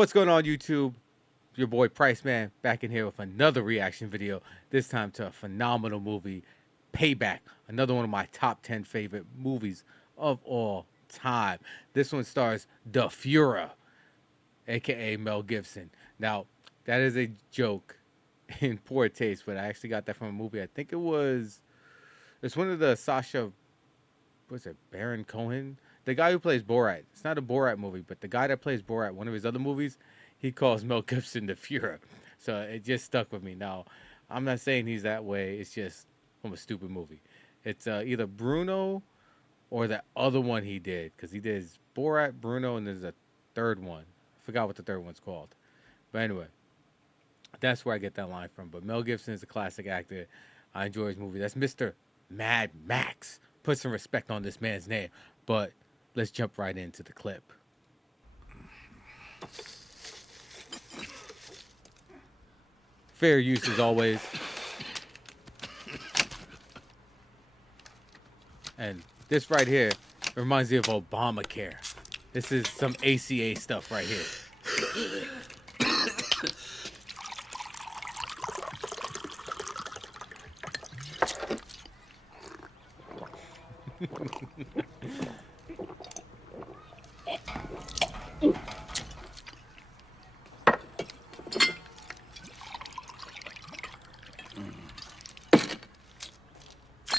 What's going on, YouTube? Your boy Price Man back in here with another reaction video. This time to a phenomenal movie, Payback. Another one of my top 10 favorite movies of all time. This one stars the Fuhrer, aka Mel Gibson. Now, that is a joke in poor taste, but I actually got that from a movie. I think it's one of the Sasha, what's it, Baron Cohen? The guy who plays Borat. It's not a Borat movie, but the guy that plays Borat, one of his other movies, he calls Mel Gibson the Fuhrer. So it just stuck with me. Now, I'm not saying he's that way. It's just from a stupid movie. It's either Bruno or that other one he did, because he did Borat, Bruno, and there's a third one. I forgot what the third one's called. But anyway, that's where I get that line from. But Mel Gibson is a classic actor. I enjoy his movie. That's Mr. Mad Max. Put some respect on this man's name. But let's jump right into the clip. Fair use as always. And this right here reminds me of Obamacare. This is some ACA stuff right here.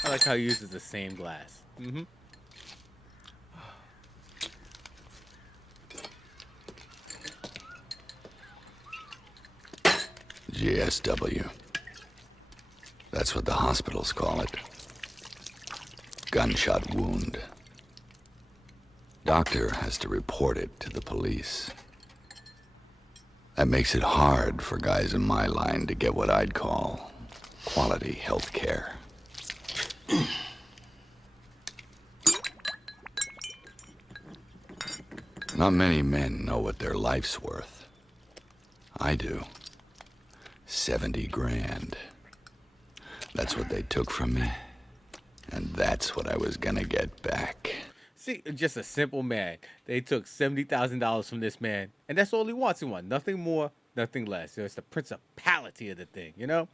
I like how he uses the same glass. GSW. That's what the hospitals call it. Gunshot wound. Doctor has to report it to the police. That makes it hard for guys in my line to get what I'd call quality health care. Not many men know what their life's worth. I do. 70 grand. That's what they took from me. And that's what I was gonna get back. See, just a simple man. They took $70,000 from this man, and that's all he wants. He wants nothing more, nothing less. So it's the principality of the thing, you know?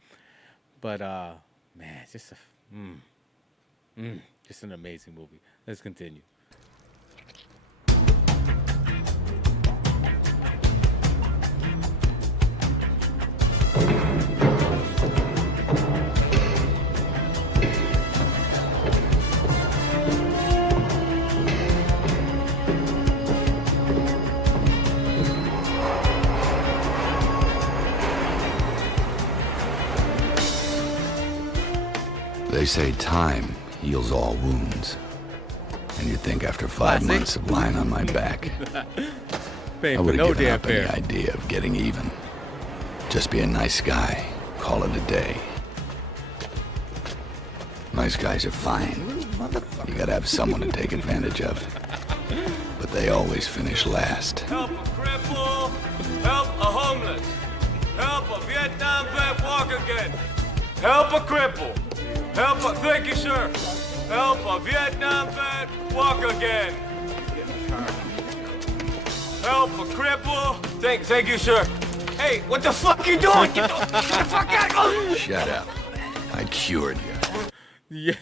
But, man, it's just just an amazing movie. Let's continue. They say time heals all wounds. And you'd think after 5 months of lying on my back, I would have given up any idea of getting even. Just be a nice guy, call it a day. Nice guys are fine. You gotta have someone to take advantage of. But they always finish last. Help a cripple, help a homeless, help a Vietnam vet walk again, help a cripple. Help a, thank you, sir. Help a Vietnam vet walk again. Help a cripple. Thank you, sir. Hey, what the fuck you doing? Get the fuck out! Shut up. I cured you.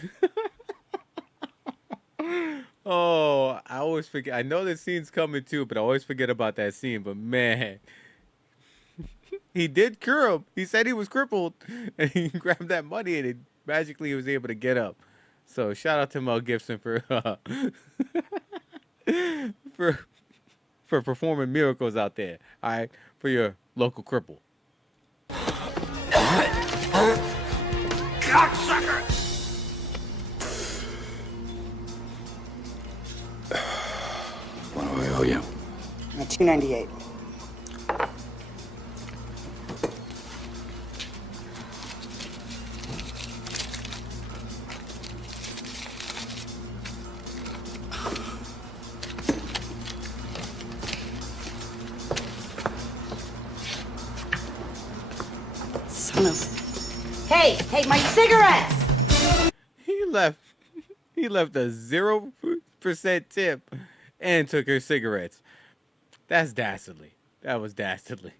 Yeah. Oh, I always forget. I know the scene's coming too, but I always forget about that scene. But man, he did cure him. He said he was crippled, and he grabbed that money, and it magically he was able to get up. So shout out to Mel Gibson for for performing miracles out there. All right, for your local cripple. Cocksucker! What do I owe you? $298. Hey, my cigarettes! He left a 0% tip and took her cigarettes. That's dastardly. That was dastardly.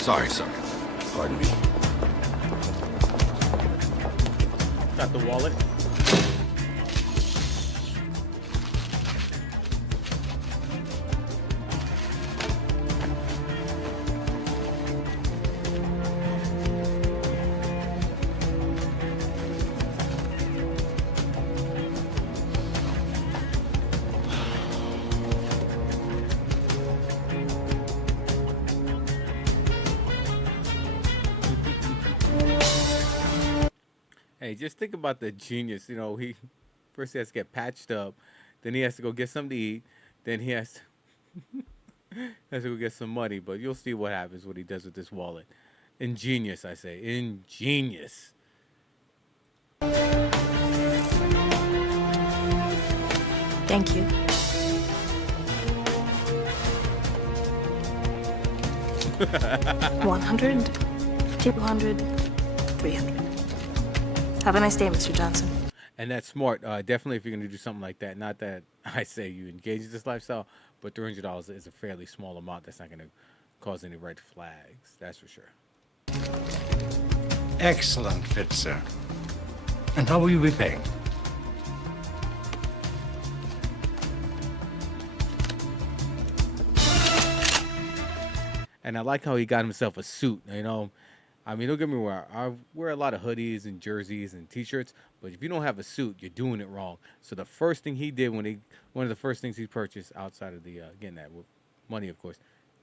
Sorry. Pardon me. Got the wallet. Hey, just think about the genius. You know, he first he has to get patched up, then he has to go get something to eat, then he has to go get some money. But you'll see what happens what he does with this wallet. Ingenious, I say. Ingenious. Thank you. $100, 200, 300. Have a nice day, Mr. Johnson. And that's smart. Definitely, if you're going to do something like that. Not that I say you engage in this lifestyle, but $300 is a fairly small amount. That's not going to cause any red flags. That's for sure. Excellent fit, sir. And how will you be paying? And I like how he got himself a suit. You know, I mean, don't get me wrong. I wear a lot of hoodies and jerseys and T-shirts, but if you don't have a suit, you're doing it wrong. So the first thing he did one of the first things he purchased outside of the getting that with money, of course,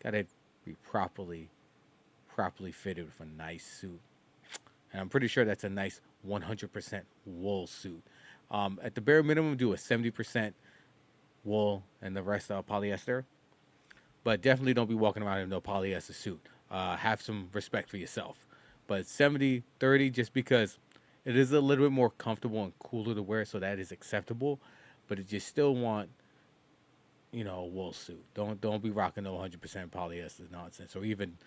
got to be properly fitted with a nice suit. And I'm pretty sure that's a nice 100% wool suit. At the bare minimum, do a 70% wool and the rest polyester. But definitely don't be walking around in no polyester suit. Have some respect for yourself. But 70-30, just because it is a little bit more comfortable and cooler to wear, so that is acceptable. But you still want, you know, a wool suit. Don't be rocking no 100% polyester nonsense, or even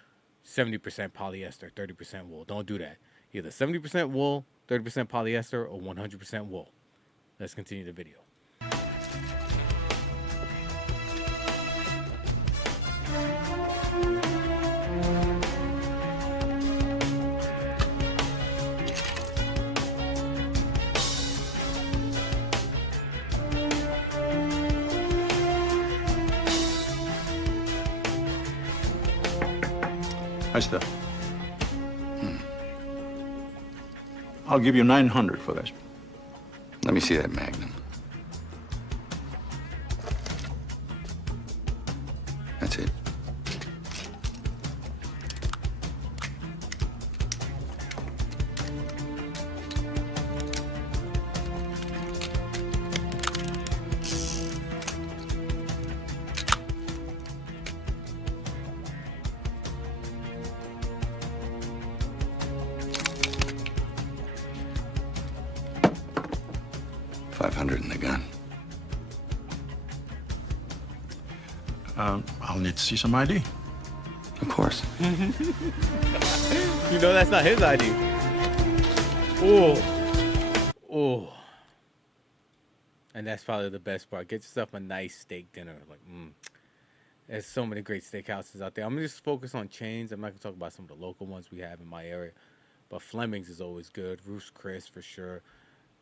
70% polyester, 30% wool. Don't do that. Either 70% wool, 30% polyester, or 100% wool. Let's continue the video. Hi, Steph. I'll give you 900 for this. Let me see that Magnum. That's it. $500 in the gun. I'll need to see some ID. Of course. You know that's not his ID. Oh. And that's probably the best part. Get yourself a nice steak dinner. There's so many great steakhouses out there. I'm going to just focus on chains. I'm not going to talk about some of the local ones we have in my area. But Fleming's is always good. Roost Chris for sure.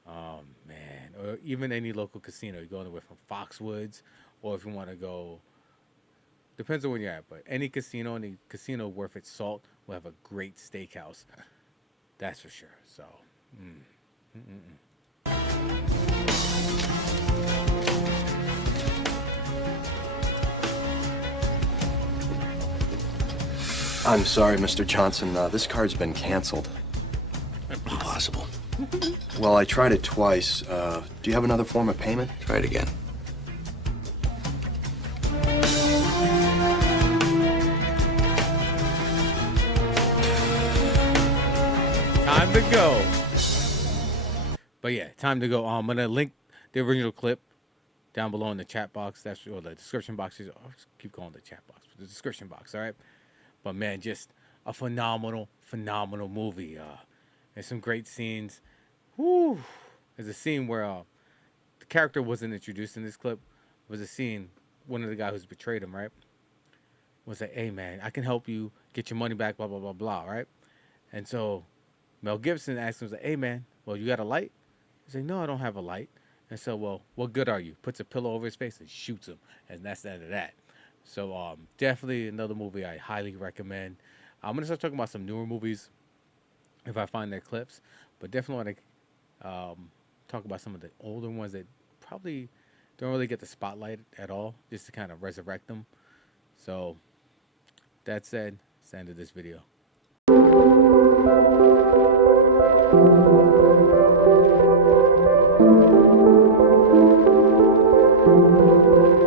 Oh, man. Or even any local casino. You're going away from Foxwoods. Or if you want to go... Depends on where you're at. But any casino worth its salt will have a great steakhouse. That's for sure. So... I'm sorry, Mr. Johnson. This card's been canceled. Impossible. Well, I tried it twice. Do you have another form of payment? Try it again. to go. But yeah, time to go. I'm gonna link the original clip down below in the chat box. That's or the description box. I keep calling it the chat box, but the description box. All right. But man, just a phenomenal movie. There's some great scenes. Whew. There's a scene where the character wasn't introduced in this clip. It was a scene. One of the guys who's betrayed him, right, was like, "Hey man, I can help you get your money back." Blah blah blah blah. Right. And so Mel Gibson asked him, like, "Hey man, well you got a light?" He's like, "No, I don't have a light." And so, well, what good are you? Puts a pillow over his face and shoots him, and that's the end of that. So, definitely another movie I highly recommend. I'm gonna start talking about some newer movies if I find their clips, but definitely want to talk about some of the older ones that probably don't really get the spotlight at all, just to kind of resurrect them. So, that said, it's the end of this video.